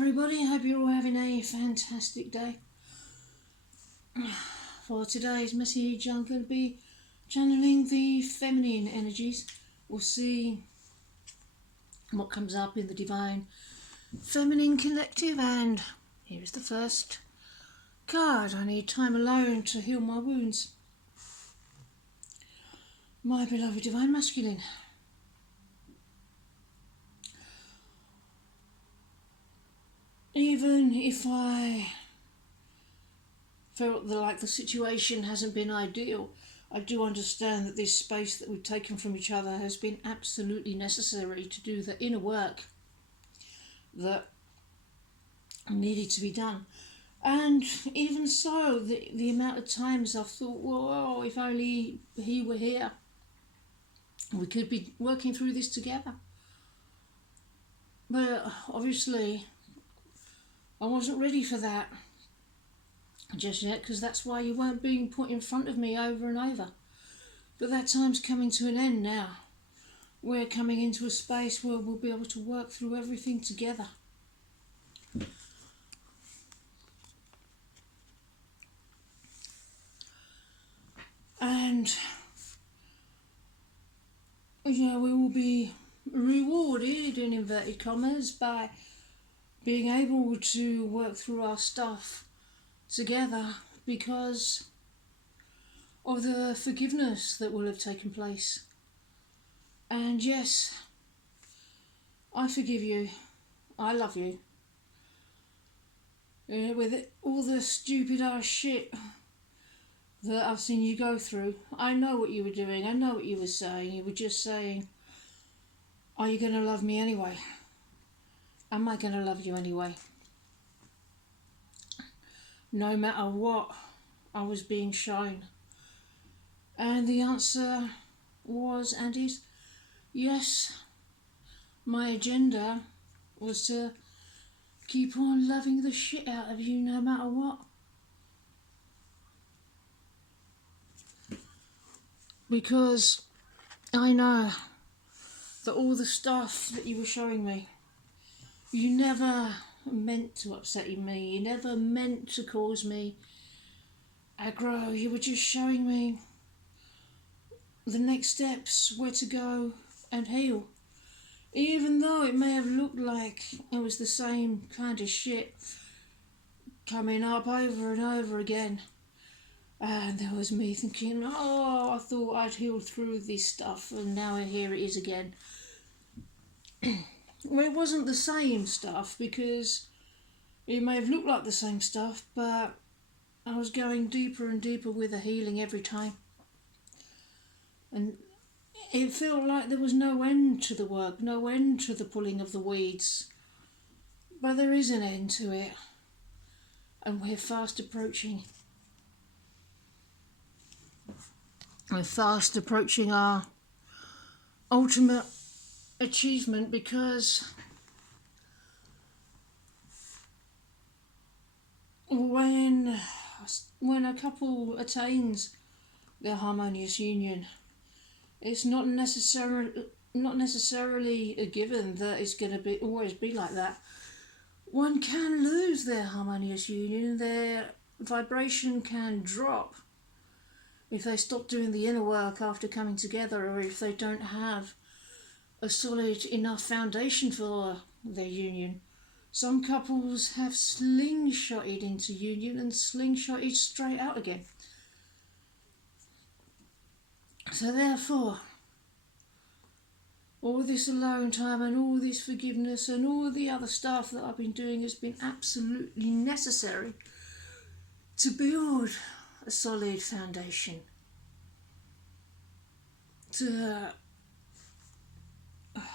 everybody, hope you're all having a fantastic day. For today's message I'm going to be channeling the feminine energies. We'll see what comes up in the Divine Feminine Collective, and here is the first card. I need time alone to heal my wounds. My beloved Divine Masculine. Even if I felt like the situation hasn't been ideal, I do understand that this space that we've taken from each other has been absolutely necessary to do the inner work that needed to be done. And even so, the amount of times I've thought, well, if only he were here, we could be working through this together. But obviously, I wasn't ready for that just yet, because that's why you weren't being put in front of me over and over. But that time's coming to an end now. We're coming into a space where we'll be able to work through everything together. And yeah, we will be rewarded, in inverted commas, by being able to work through our stuff together because of the forgiveness that will have taken place. And yes, I forgive you. I love you. With all the stupid ass shit that I've seen you go through, I know what you were doing. I know what you were saying. You were just saying, are you going to love me anyway? Am I going to love you anyway? No matter what I was being shown. And the answer was and is yes. My agenda was to keep on loving the shit out of you no matter what. Because I know that all the stuff that you were showing me, you never meant to upset me. You never meant to cause me aggro. You were just showing me the next steps, where to go and heal. Even though it may have looked like it was the same kind of shit coming up over and over again. And there was me thinking, oh, I thought I'd healed through this stuff, and now here it is again. Well, it wasn't the same stuff, because it may have looked like the same stuff, but I was going deeper and deeper with the healing every time. And it felt like there was no end to the work, no end to the pulling of the weeds. But there is an end to it, and we're fast approaching. We're fast approaching our ultimate achievement, because when a couple attains their harmonious union, it's not necessarily a given that it's going to always be like that. One can lose their harmonious union, their vibration can drop if they stop doing the inner work after coming together, or if they don't have a solid enough foundation for their union. Some couples have slingshotted into union and slingshotted straight out again. So therefore, all this alone time and all this forgiveness and all the other stuff that I've been doing has been absolutely necessary to build a solid foundation, to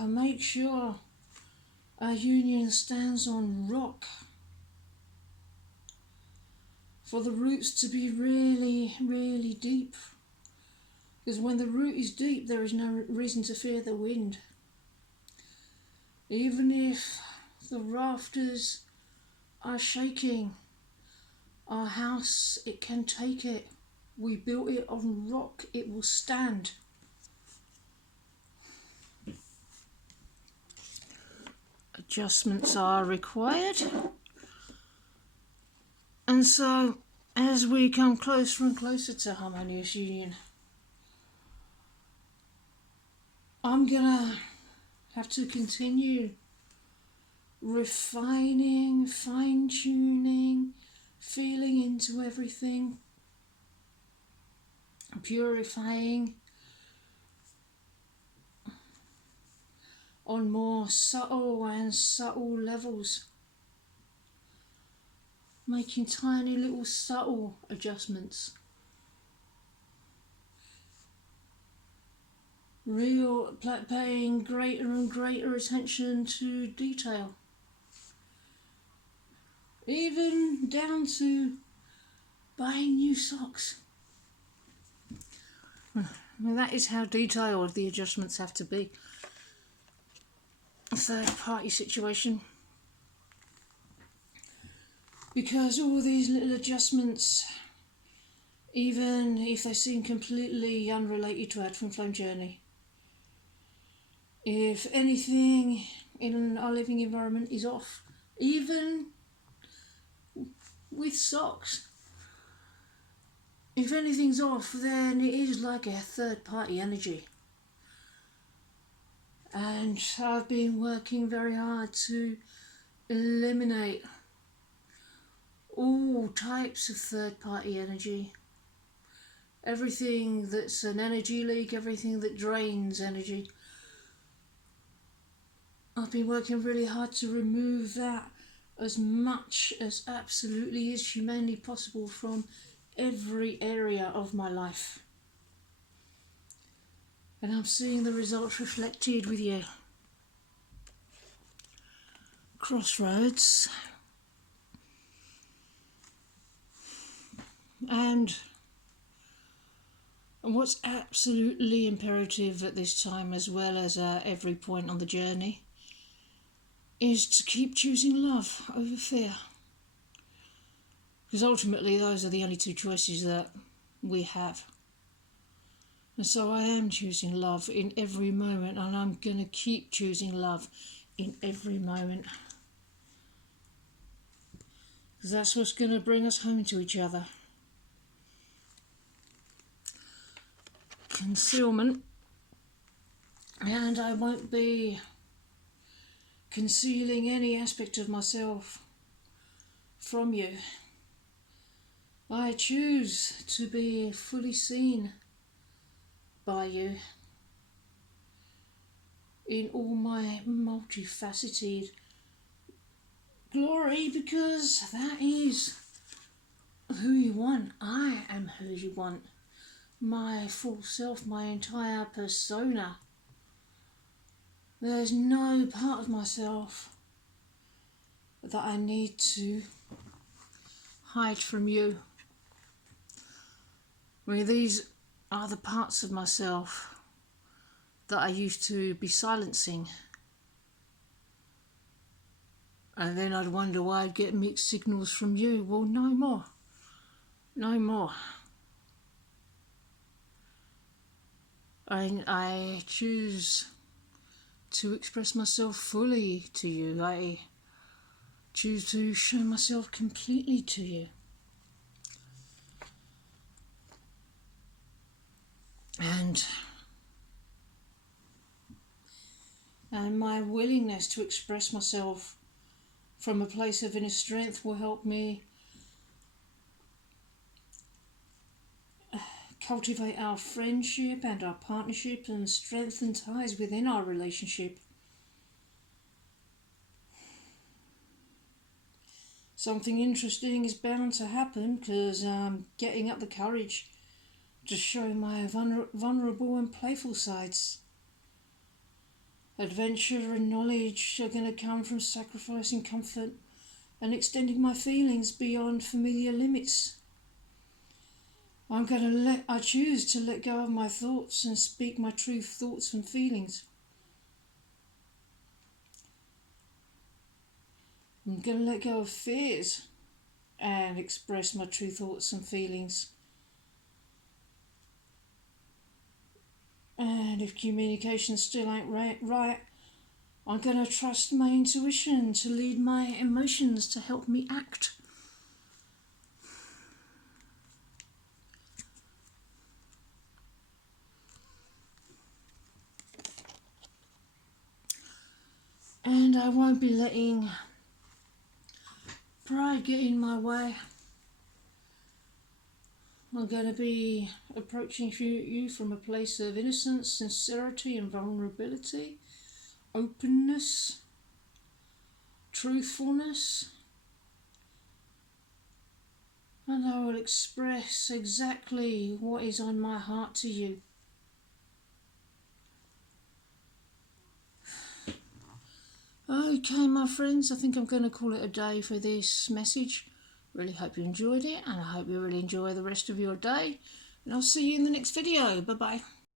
make sure our union stands on rock, for the roots to be really, really deep. Because when the root is deep, there is no reason to fear the wind. Even if the rafters are shaking, our house, it can take it. We built it on rock, it will stand. adjustments are required. And so, as we come closer and closer to harmonious union, I'm gonna have to continue refining, fine-tuning, feeling into everything, purifying on more subtle and subtle levels, making tiny little subtle adjustments, paying greater and greater attention to detail, even down to buying new socks. I mean, that is how detailed the adjustments have to be. A third party situation. Because all these little adjustments, even if they seem completely unrelated to our twin flame journey, if anything in our living environment is off, even with socks, if anything's off, then it is like a third party energy. And I've been working very hard to eliminate all types of third party energy. Everything that's an energy leak, everything that drains energy. I've been working really hard to remove that as much as absolutely is humanly possible from every area of my life. And I'm seeing the results reflected with you. Crossroads. And what's absolutely imperative at this time, as well as at every point on the journey, is to keep choosing love over fear. Because ultimately those are the only two choices that we have. And so I am choosing love in every moment, and I'm going to keep choosing love in every moment. Because that's what's going to bring us home to each other. Concealment. And I won't be concealing any aspect of myself from you. I choose to be fully seen by you in all my multifaceted glory, because that is who you want. I am who you want. My full self, my entire persona. There's no part of myself that I need to hide from you. I mean, these are the parts of myself that I used to be silencing. And then I'd wonder why I'd get mixed signals from you. Well, no more. No more. I choose to express myself fully to you. I choose to show myself completely to you. And my willingness to express myself from a place of inner strength will help me cultivate our friendship and our partnership and strengthen ties within our relationship. Something interesting is bound to happen, because I'm getting up the courage to show my vulnerable and playful sides. Adventure and knowledge are going to come from sacrificing comfort and extending my feelings beyond familiar limits. I choose to let go of my thoughts and speak my true thoughts and feelings. I'm going to let go of fears and express my true thoughts and feelings. And if communication still ain't right, I'm going to trust my intuition to lead my emotions to help me act. And I won't be letting pride get in my way. I'm going to be approaching you from a place of innocence, sincerity and vulnerability, openness, truthfulness. And I will express exactly what is on my heart to you. Okay, my friends, I think I'm going to call it a day for this message. Really hope you enjoyed it, and I hope you really enjoy the rest of your day. And I'll see you in the next video. Bye-bye.